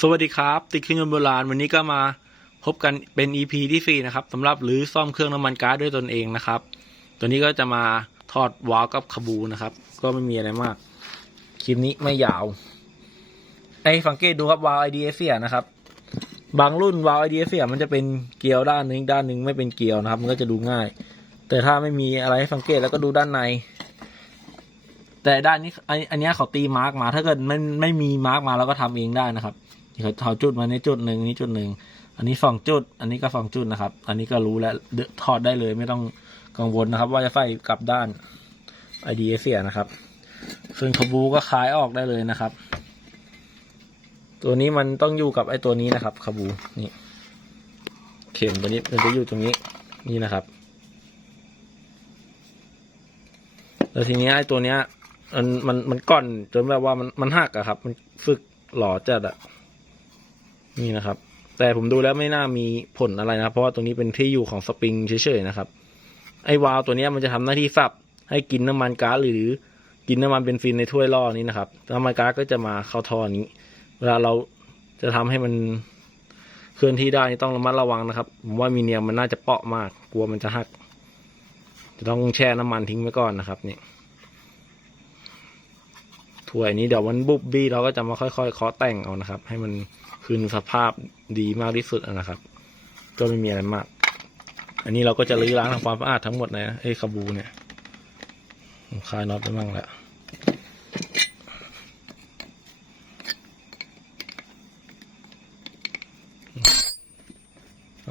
สวัสดีครับ ติดเครื่องยนต์โบราณวันนี้ก็มาพบกันเป็น EP ที่สี่นะครับสำหรับหรือซ่อมเครื่องน้ำมันก๊าซด้วยตนเองนะครับ ตัวนี้ก็จะมาถอดวาล์วกับคาบูนะครับ ก็ไม่มีอะไรมาก คลิปนี้ไม่ยาว ไอ้สังเกตดูครับวาล์วไอเดียเสียนะครับ บางรุ่นวาล์วไอเดียเสียมันจะเป็นเกลียวด้านหนึ่งด้านหนึ่งไม่เป็นเกลียวนะครับ มันก็จะดูง่าย แต่ถ้าไม่มีอะไรให้สังเกตแล้วก็ดูด้านใน แต่ด้านนี้อันอันเนี้ยเขาตีมาร์กมา ถ้าเกิดไม่ไม่มีมาร์กมาเราก็ทำเองได้นะครับ เขาเขาจุดมาในจุดหนึ่งนี้จุดหนึ่งอันนี้สองจุด อันนี้ก็สองจุดนะครับ อันนี้ก็รู้แล้วถอดได้เลยไม่ต้องกังวลนะครับ ว่าจะใส่กลับด้านไอเดียเสียนะครับส่วนขบูก็คลายออกได้เลยนะครับ ตัวนี้มันต้องอยู่กับไอตัวนี้นะครับขบูนี่ เข็มตัวนี้มันจะอยู่ตรงนี้นี่นะครับแล้วทีนี้ไอ้ตัวเนี้ยมันมันมันก่อนจนแบบว่ามันมันหักอะครับ มันฝึกหล่อจัดอะ นี่นะครับ แต่ผมดูแล้วไม่น่ามีผลอะไรนะเพราะว่าตรงนี้เป็นที่อยู่ของสปริงเฉยๆนะครับ ไอ้วาล์วตัวนี้มันจะทำหน้าที่สับให้กินน้ำมันก๊าซหรือกินน้ำมันเบนซินในถ้วยล่อนี้นะครับน้ำมันก๊าซก็จะมาเข้าท่อนี้ เวลาเราจะทำให้มันเคลื่อนที่ได้นี่ต้องระมัดระวังนะครับ ผมว่ามีเนียมมันน่าจะเปาะมาก กลัวมันจะหัก จะต้องแช่น้ำมันทิ้งไว้ก่อนนะครับนี่ ถ้วยนี้เดี๋ยวมันบุบบี้เราก็จะมาค่อยๆเคาะแต่งเอานะครับ ให้มันคืนสภาพดีมากที่สุดนะครับ ก็ไม่มีอะไรมาก อันนี้เราก็จะรื้อล้างทำความสะอาดทั้งหมดเลยนะไอ้คาบูเนี่ยคลายน็อตไปบ้างแล้ว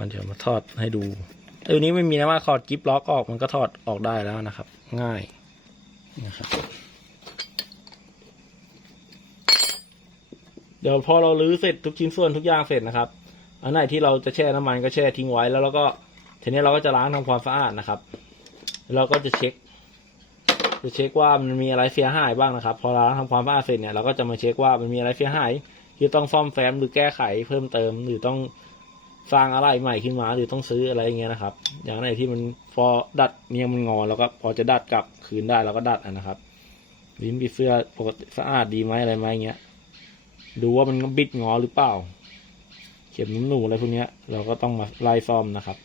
เดี๋ยวมาทอดให้ดูไอ้ตัวนี้ไม่มีนะว่าถอดกิฟล็อกออกมันก็ถอดออกได้แล้วนะครับ ง่ายนะครับ เดี๋ยวพอเราลื้อเสร็จทุกชิ้นส่วนทุกอย่างเสร็จนะครับ อันไหนที่เราจะแช่น้ำมันก็แช่ทิ้งไว้แล้วเราก็ทีนี้เราก็จะล้างทำความสะอาดนะครับ เราก็จะเช็ค จะเช็คว่ามันมีอะไรเสียหายบ้างนะครับ พอล้างทำความสะอาดเสร็จเนี่ยเราก็จะมาเช็คว่ามันมีอะไรเสียหาย ที่ต้องซ่อมแซมหรือแก้ไขเพิ่มเติม หรือต้องสร้างอะไรใหม่ขึ้นมาหรือต้องซื้ออะไรอย่างเงี้ยนะครับ อย่างไหนที่มันพอดัดเนี่ยมันงอแล้วก็พอจะดัดกลับคืนได้เราก็ดัดนะครับ ลิ้นปีเสื้อปกติสะอาดดีไหมอะไรไหมเงี้ย ดูว่ามันบิดงอหรือเปล่า เข็มหนูอะไรพวกนี้เราก็ต้องมาไล่ซ่อมนะครับ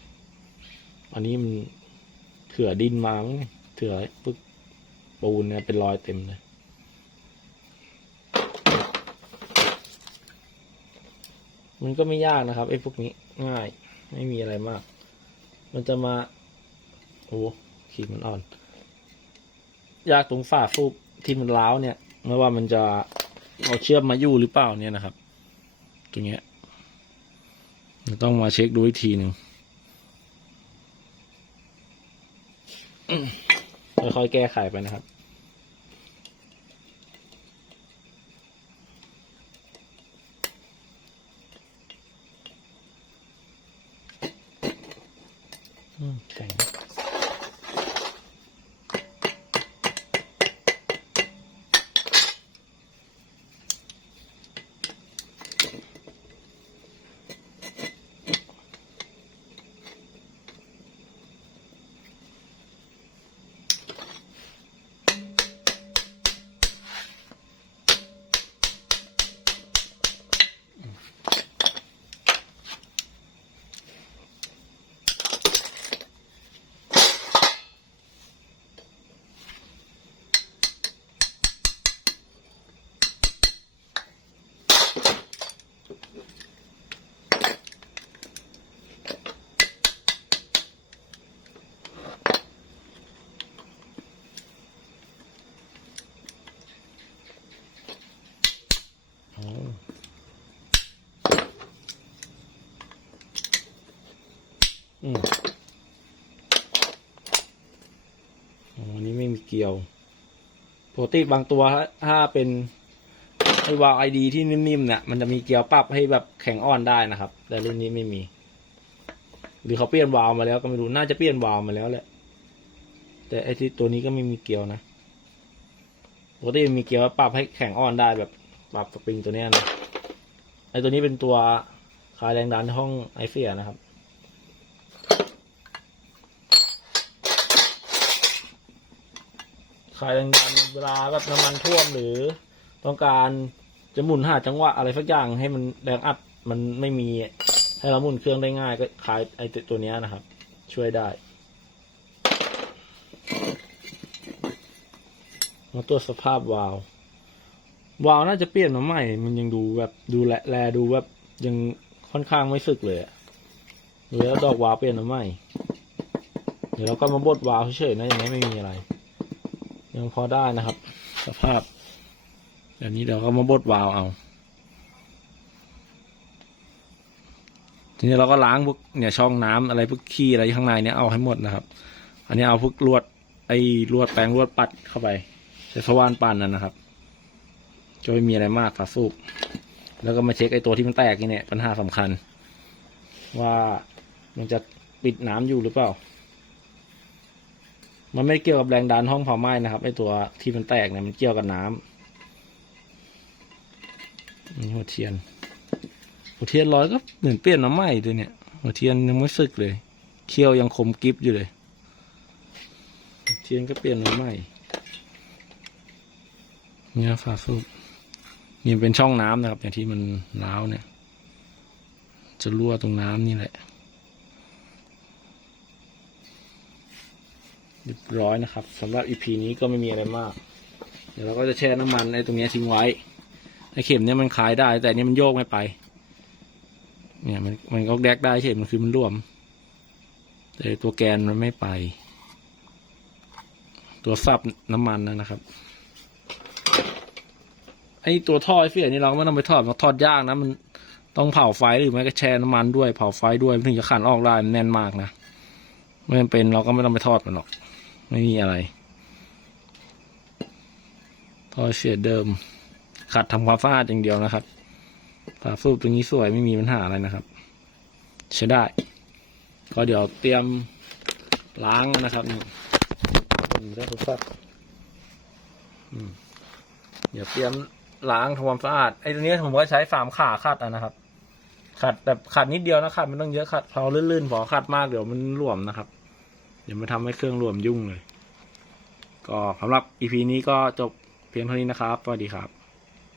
อันนี้มันเถื่อดินมาเนี่ยเถื่อปึ๊กปูนเนี่ยเป็นรอยเต็มเลยมันก็ไม่ยากนะครับไอ้พวกนี้ง่าย ไม่มีอะไรมาก มันจะมาโอ้ขีดมันอ่อน ยากตรงฝ่าฟูกที่มันร้าวเนี่ย ไม่ว่ามันจะ เอาเชือกมาอยู่หรือเปล่าเนี่ยนะครับ ตรงเนี้ยต้องมาเช็คดูอีกทีหนึ่งค่อยๆแก้ไขไปนะครับอืมแข็ง อ๋ออืมอ๋ออันนี้ไม่มีเกลียวปกติบางตัวถ้าถ้าเป็นไอวาล์วไอดีที่นิ่มๆเนี่ยมันจะมีเกลียวปรับให้แบบแข็งอ่อนได้นะครับ แต่รุ่นนี้ไม่มี หรือเขาเปลี่ยนวาล์วมาแล้วก็ไม่รู้น่าจะเปลี่ยนวาล์วมาแล้วแหละ แต่ไอที่ตัวนี้ก็ไม่มีเกลียวนะปกติมันมีเกลียวปรับให้แข็งอ่อนได้แบบ ปรับสปริงตัวนี้นะไอตัวนี้เป็นตัวคลายแรงดันห้องไอเสียนะครับ คลายแรงดันเวลาแบบน้ำมันท่วมหรือต้องการจะหมุนหาจังหวะอะไรสักอย่างให้มันแรงอัดมันไม่มีให้เราหมุนเครื่องได้ง่ายก็คลายไอ้ตัวนี้นะครับ ช่วยได้มาตรวจสภาพวาล์ว วาล์วน่าจะเปลี่ยนมาใหม่ มันยังดูแบบดูแลแลดูแบบยังค่อนข้างไม่สึกเลยดูแล้วดอกวาล์วเปลี่ยนมาใหม่ เดี๋ยวเราก็มาบดวาล์วเฉยๆนะอย่างนี้ไม่มีอะไร ยังพอได้นะครับ สภาพแบบนี้เดี๋ยวก็มาบดวาล์วเอา ทีนี้เราก็ล้างพวกเนี่ยช่องน้ำอะไรพวกขี้อะไรข้างในเนี่ยเอาให้หมดนะครับ อันนี้เอาพวกลวดไอ้ลวดแปรงลวดปัดเข้าไปใช้สว่านปั่นนั่นนะครับ จะไม่มีอะไรมากฝาสูบแล้วก็มาเช็คไอ้ตัวที่มันแตกนี่เนี่ยปัญหาสำคัญ ว่ามันจะปิดน้ำอยู่หรือเปล่า มันไม่เกี่ยวกับแรงดันห้องเผาไหม้นะครับไอ้ตัวที่มันแตกเนี่ยมันเกี่ยวกับน้ำนี่หัวเทียน หัวเทียนร้อยก็เหมือนเปลี่ยนน้ำไหม้ด้วยเนี่ย หัวเทียนยังไม่สึกเลย เคี้ยวยังคมกริบอยู่เลย เทียนก็เปลี่ยนน้ำไหม้เนี่ยฝาสูบ นี่เป็นช่องน้ำนะครับอย่างที่มันร้าวเนี่ย จะรั่วตรงน้ำนี่แหละเรียบร้อยนะครับสำหรับ EP นี้ก็ไม่มีอะไรมาก เดี๋ยวเราก็จะแช่น้ำมันไอ้ตรงนี้ทิ้งไว้ไอ้เข็มเนี่ยมันคลายได้ แต่นี่มันโยกไม่ไป เนี่ยมันมันก็แดกได้เฉยมันคือมันร่วม แต่ตัวแกนมันไม่ไป ตัวซับน้ำมันนะครับ อ้ตัวท่อไอ้เฟียนี่เราก็ไม่ต้องไปทอดมันทอดยากนะมันต้องเผาไฟหรือไม่ก็แช่น้ำมันด้วยเผาไฟด้วยมันถึงจะขันออกได้มันแน่นมากนะไม่จำเป็นเราก็ไม่ต้องไปทอดมันหรอก ไม่มีอะไรท่อเสียเดิม ขัดทำความสะอาดอย่างเดียวนะครับฝาสูบตรงนี้สวยไม่มีปัญหาอะไรนะครับ ใช้ได้ ก็เดี๋ยวเตรียมล้างนะครับนี่ได้ทดสอบอืมเดี๋ยวเตรียม ล้างทำความสะอาดไอ้ตัวนี้ผมก็ใช้สามขาขัดอะนะครับ ขัดแบบขัดนิดเดียวนะขัดมันต้องเยอะขัดเพราลื่นๆพอขัดมากเดี๋ยวมันหลวมนะครับ เดี๋ยวมาทำให้เครื่องรวมยุ่งเลย ก็สำหรับอีพีนี้ก็จบเพียงเท่านี้นะครับสวัสดีครับ